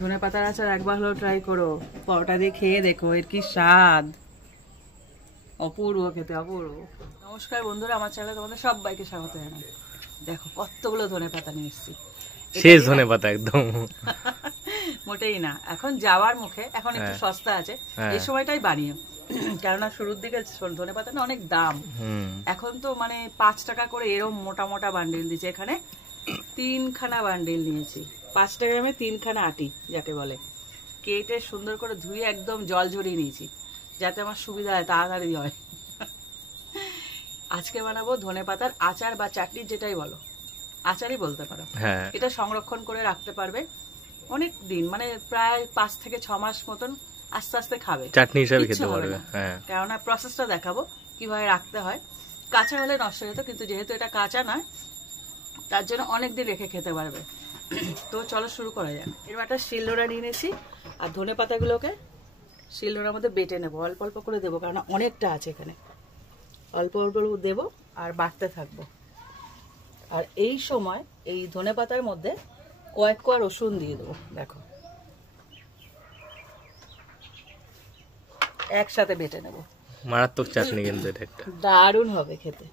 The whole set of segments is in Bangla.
ধনে পাতার আচার একবার হলো ট্রাই করো, পরোটা দিয়ে খেয়ে দেখো এর কি স্বাদ, অপূর্ব খেতে, অপূর্ব। নমস্কার বন্ধুরা, আমার চ্যানেলে তোমাদের সবাইকে স্বাগত জানাই। দেখো কতগুলো ধনে পাতা নিয়ে এসেছি, শেষ ধনে পাতা একদম মোটেই না, এখন যাওয়ার মুখে, এখন একটু সস্তা আছে এই সময়টাই বানিয়ে, কেননা শুরুর দিকে ধনে পাতা না অনেক দাম, এখন তো মানে 5 টাকা করে এরকম মোটা মোটা বান্ডিল দিচ্ছে। এখানে 3খানা বান্ডিল নিয়েছি, 5 টাকা আমি 3খানা আটি যাকে বলে, কেটে সুন্দর করে ধুয়ে একদম জল ঝরিয়ে নিয়েছি যাতে আমার সুবিধা হয়, তাড়াতাড়ি হয়। আজকে বানাবো ধনে পাতার আচার বা চাটনি, যেটাই বলো, আচারই বলতে পারো। এটা সংরক্ষণ করে রাখতে পারবে অনেক দিন, মানে প্রায় 5 থেকে 6 মাস মতন আস্তে আস্তে খাবে, চাটনি হিসেবে খেতে পারবে। কেননা প্রসেসটা দেখাবো কিভাবে রাখতে হয়। কাঁচা হলে নষ্ট হয়ে যেত, কিন্তু যেহেতু এটা কাঁচা নয় তার জন্য অনেকদিন রেখে খেতে পারবে। তো চলো শুরু করা যাক। এবার একটা শিলনোড়া নিয়ে নিয়েছি, আর ধনে পাতাগুলোকে শিলনোড়ার মধ্যে বেটে নেবো, অল্প অল্প করে দেবো, কারণ অনেকটা আছে এখানে, অল্প অল্প দেবো আর বাটতে থাকবো। আর এই সময় এই ধনে পাতার মধ্যে কয়েক কোয়া রসুন দিয়ে দেবো, দেখো একসাথে বেটে নেবো। মারাত্মক চাটনি কিন্তু এটা একটা দারুণ হবে খেতে।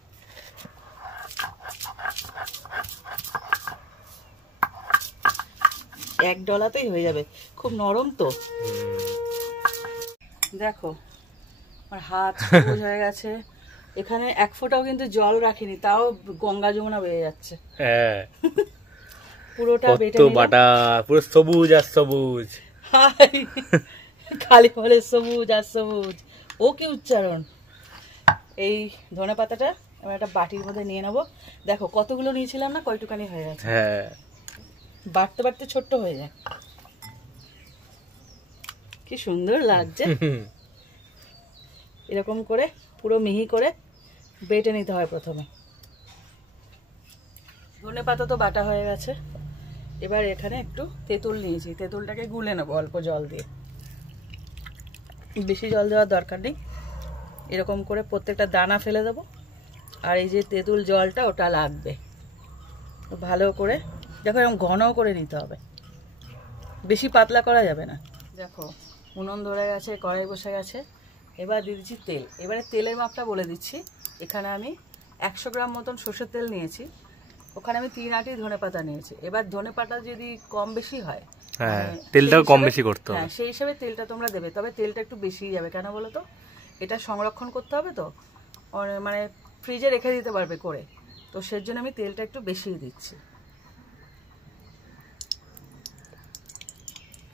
এক ডলাতেই হয়ে যাবে, খুব নরম তো। দেখো আমার হাত সবুজ হয়ে গেছে, এখানে 1 ফোঁটাও কিন্তু জল রাখিনি, তাও গঙ্গা যমুনা বেয়ে যাচ্ছে। পুরোটা বেটে নিলাম, বাটা পুরো সবুজ আর সবুজ, খালি বলে সবুজ আর সবুজ, ও কি উচ্চারণ। এই ধনে পাতাটা আমি একটা বাটির মধ্যে নিয়ে নেবো। দেখো কতগুলো নিয়েছিলাম না, কয়টুকানি হয়ে গেছে। বাড়তে বাড়তে ছোট্ট হয়ে যায়, কি সুন্দর লাগছে। এরকম করে পুরো মিহি করে বেটে নিতে হয় প্রথমে। ধনে পাতা তো বাটা হয়ে গেছে, এবার এখানে একটু তেঁতুল নিয়েছি, তেঁতুলটাকে গুলে নেবো অল্প জল দিয়ে, বেশি জল দেওয়ার দরকার নেই। এরকম করে প্রত্যেকটা দানা ফেলে দেবো, আর এই যে তেঁতুল জলটা ওটা লাগবে ভালো করে। দেখো এরকম ঘন করে নিতে হবে, বেশি পাতলা করা যাবে না। দেখো উনুন ধরে গেছে, কড়াই বসে গেছে, এবার দিয়ে দিচ্ছি তেল। এবারে তেলের মাপটা বলে দিচ্ছি। এখানে আমি 100 গ্রাম মতন সর্ষের তেল নিয়েছি, ওখানে আমি 3 আটি ধনে পাতা নিয়েছি। এবার ধনে পাতা যদি কম বেশি হয়, তেলটাও কম বেশি করতে হবে, সেই হিসাবে তেলটা তোমরা দেবে, তবে তেলটা একটু বেশিই যাবে। কেন বলো তো, এটা সংরক্ষণ করতে হবে তো, মানে ফ্রিজে রেখে দিতে পারবে করে, তো সের জন্য আমি তেলটা একটু বেশিই দিচ্ছি।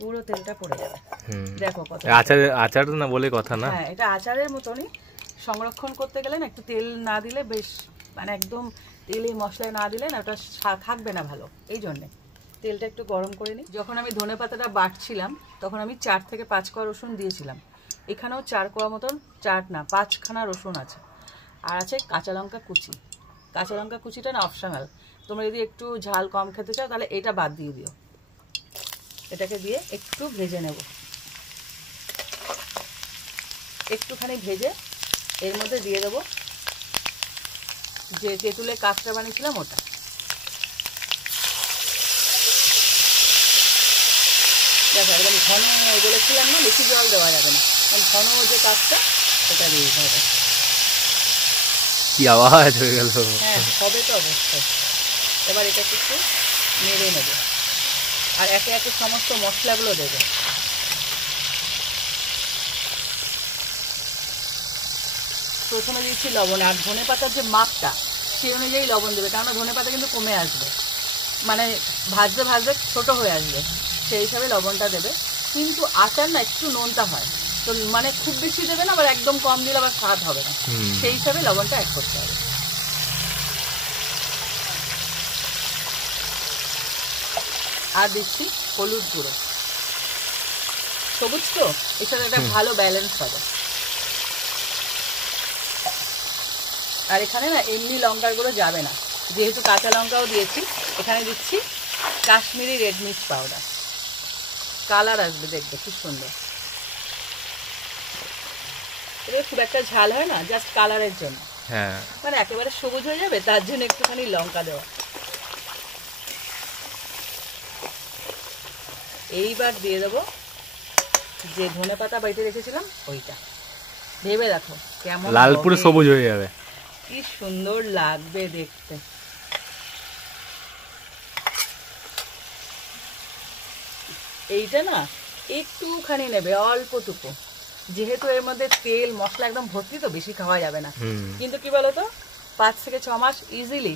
পুরো তেলটা পড়ে যাবে, দেখো কত। আচার না বলে কথা না, হ্যাঁ এটা আচারের মতনই। সংরক্ষণ করতে গেলে না একটু তেল না দিলে বেশ, মানে একদম তেল এই মশলায় না দিলে না ওটা থাকবে না ভালো, এই জন্যে তেলটা একটু গরম করে নিই। যখন আমি ধনে পাতাটা বাটছিলাম তখন আমি 4 থেকে 5 কোয়া রসুন দিয়েছিলাম, এখানেও 4 কোয়া মতন, 4 না 5খানা রসুন আছে, আর আছে কাঁচা লঙ্কা কুচি। কাঁচা লঙ্কা কুচিটা না অপশনাল, তোমরা যদি একটু ঝাল কম খেতে চাও তাহলে এটা বাদ দিয়ে দিও। এটাকে দিয়ে একটু ভেজে নেব, একটুখানি ভেজে এর মধ্যে দিয়ে দেবো যে তেঁতুলের কাঁচটা বানিয়েছিলাম ওটা। দেখো একদম ঘন, বলেছিলাম না বেশি জল দেওয়া যাবে না, ঘন যে কাঁচটা সেটা দিয়ে দিতে হবে। কি আওয়াজ হয়ে গেল। হ্যাঁ হবে তো অবশ্যই। এবার এটা একটু নেড়ে নেবে, আর একে একে সমস্ত মশলাগুলো দেবে। প্রথমে দিচ্ছি লবণ, আর ধনে পাতার যে মাপটা সেই অনুযায়ী লবণ দেবে, কেননা ধনে পাতা কিন্তু কমে আসবে, মানে ভাজতে ভাজতে ছোট হয়ে আসবে, সেই হিসাবে লবণটা দেবে। কিন্তু আচার না একটু নোনতা হয়, তো মানে খুব বেশি দেবে না, আবার একদম কম দিলে আবার স্বাদ হবে না, সেই হিসাবে লবণটা অ্যাড করতে হবে। আর দিচ্ছি হলুদ গুঁড়ো, সবুজ তো এর সাথে একটা ভালো ব্যালেন্স হবে। আর এখানে না এমনি লঙ্কার গুঁড়ো যাবে না, যেহেতু কাঁচা লঙ্কাও দিয়েছি, এখানে দিচ্ছি কাশ্মীরি রেড মির্চ পাউডার, কালার আসবে, দেখবে খুব সুন্দর। এটা খুব একটা ঝাল হয় না, জাস্ট কালারের জন্য, মানে একেবারে সবুজ হয়ে যাবে তার জন্য একটুখানি লঙ্কা দেওয়া। এইবার দিয়ে দেবো যে ধনেপাতা বাইটে রেখেছিলাম ওইটা। ভেবে দেখো কেমন লাল পুরো সবুজ হয়ে যাবে, কি সুন্দর লাগবে দেখতে। এইটা না একটুখানি নেবে, অল্পটুকু, যেহেতু এর মধ্যে তেল মশলা একদম ভর্তি তো বেশি খাওয়া যাবে না। কিন্তু কি বলতো 5 থেকে 6 মাস ইজিলি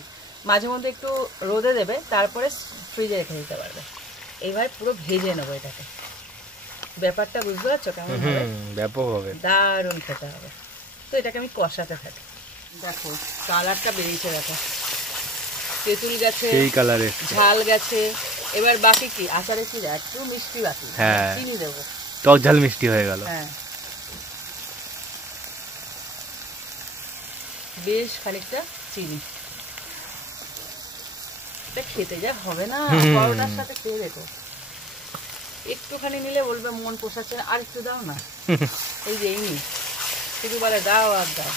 মাঝে মধ্যে একটু রোদে দেবে, তারপরে ফ্রিজে রেখে দিতে পারবে। এইবার পুরো ভেজে নেবো এটাকে। ব্যাপারটা বুঝতে পারছো কেমন হবে? ব্যাপক হবে, দারুণ খেতে হবে। তো এটাকে আমি কষাতে থাকি। দেখো কালারটা বেরিয়েছে, দেখো তেঁতুল গেছে, এই কালারের ঝাল গেছে। এবার বাকি কি আচারে কি একটু মিষ্টি বাকি, চিনি দেবো, টক ঝাল মিষ্টি হয়ে গেল। হ্যাঁ বেশ খানিকটা চিনি। এটা খেতে যা হবে না, পরোটার সাথে খেয়ে দেখো। একটুখানি নিলে বলবে মন পোষাচ্ছে না, আর একটু দাও না। এই যে এই শুধু বলে দাও আর দাও।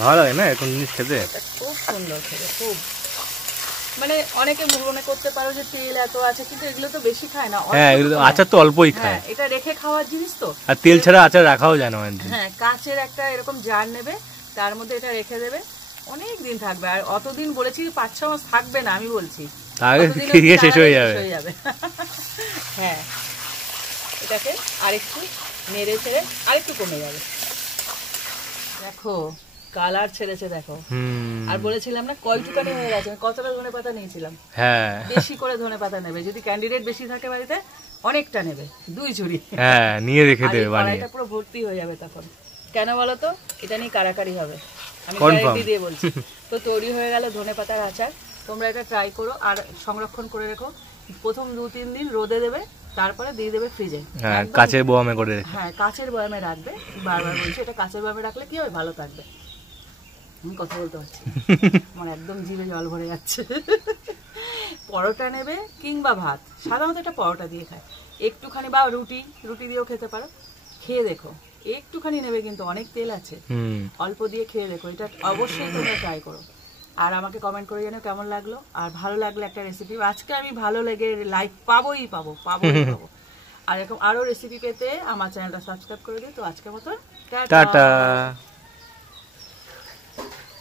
ভালো লাগে না এরকম জিনিস খেতে, খুব সুন্দর খেতে, খুব। মানে অনেকে মনে করতে পারো যে তেল এত আছে, কিন্তু এগুলো তো বেশি খায় না। হ্যাঁ এগুলো আচার তো অল্পই খায়, এটা রেখে খাওয়ার জিনিস তো। আর তেল ছাড়া আচার রাখাও যায় না। হ্যাঁ কাচের একটা এরকম জার নেবে, তার মধ্যে এটা রেখে দেবে, অনেক দিন থাকবে। আর অতদিন বলেছি 5-6 মাস থাকবে না, আমি বলছি শেষ হয়ে যাবে। হ্যাঁ এটাকে আরেকটু নেড়ে ছেড়ে আরেকটু কমে যাবে। দেখো কালার ছেড়েছে, দেখো। আর বলেছিলাম না কয়টুকানি হয়ে গেছে, কতটা ধনেপাতা নিয়েছিলাম। হ্যাঁ বেশি করে ধনেপাতা নেবে, যদি ক্যান্ডিডেট বেশি থাকে বাড়িতে অনেকটা নেবে, 2 ঝুড়ি। হ্যাঁ নিয়ে রেখে দেবে, বানিয়ে এটা পুরো ভর্তি হয়ে যাবে তখন। কেন বলো তো, এটা নিয়ে কারাকারি হবে, আমি গ্যারান্টি দিয়ে বলছি। তো তৈরি হয়ে গেল ধনেপাতার আচার। তোমরা এটা ট্রাই করো আর সংরক্ষণ করে রেখো। প্রথম 2-3 দিন রোদে দেবে, তারপরে দিয়ে দেবে ফ্রিজে। হ্যাঁ কাচের বয়ামে করে, হ্যাঁ কাচের বয়ামে রাখবে। বারবার বলছি এটা কাচের বয়ামে রাখলে কি হবে, ভালো থাকবে। আমি কথা বলতে পারছি, আমার একদম জিভে জল ভরে যাচ্ছে। পরোটা নেবে কিংবা ভাত, সাধারণত এটা পরোটা দিয়ে খায়, একটুখানি, বা রুটি দিয়েও খেতে পারো। খেয়ে দেখো, একটুখানি নেবে কিন্তু অনেক তেল আছে, অল্প দিয়ে খেয়ে দেখো। এটা অবশ্যই তোমরা ট্রাই করো আর আমাকে কমেন্ট করে জানো কেমন লাগলো। আর ভালো লাগলে একটা রেসিপি, আজকে আমি ভালো লেগে লাইক পাবোই পাবো। আর এরকম আরো রেসিপি পেতে আমার চ্যানেলটা সাবস্ক্রাইব করে দিই। তো আজকের মতন টাটা।